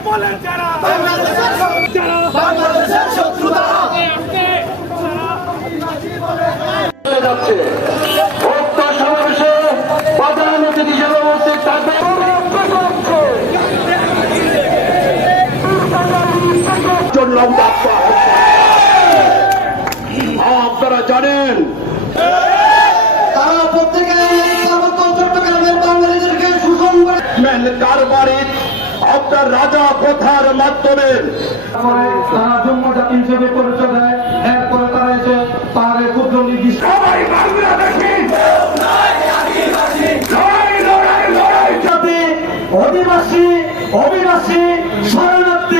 বলে যারা? যারা বাংলাদেশের শত্রু তারা যাচ্ছে ভক্ত সমাবেশে প্রধান অতিথি হিসেবে উপস্থিত জন্য আপনারা জানেন তারা প্রত্যেকে চট্টগ্রামের বাঙালিদেরকে শোষণ করে কারবারির আপনার রাজা প্রথার মাধ্যমে তারা জন্ম জাতি হিসেবে পরিচয় দেয়। এরপরে তারা এসে পাহাড়ে ক্ষুদ্র নির্দিষ্ট সবাই বাংলাদেশি! লড়াই লড়াই লড়াই! জাতি অধিবাসী অভিবাসী শরণার্থী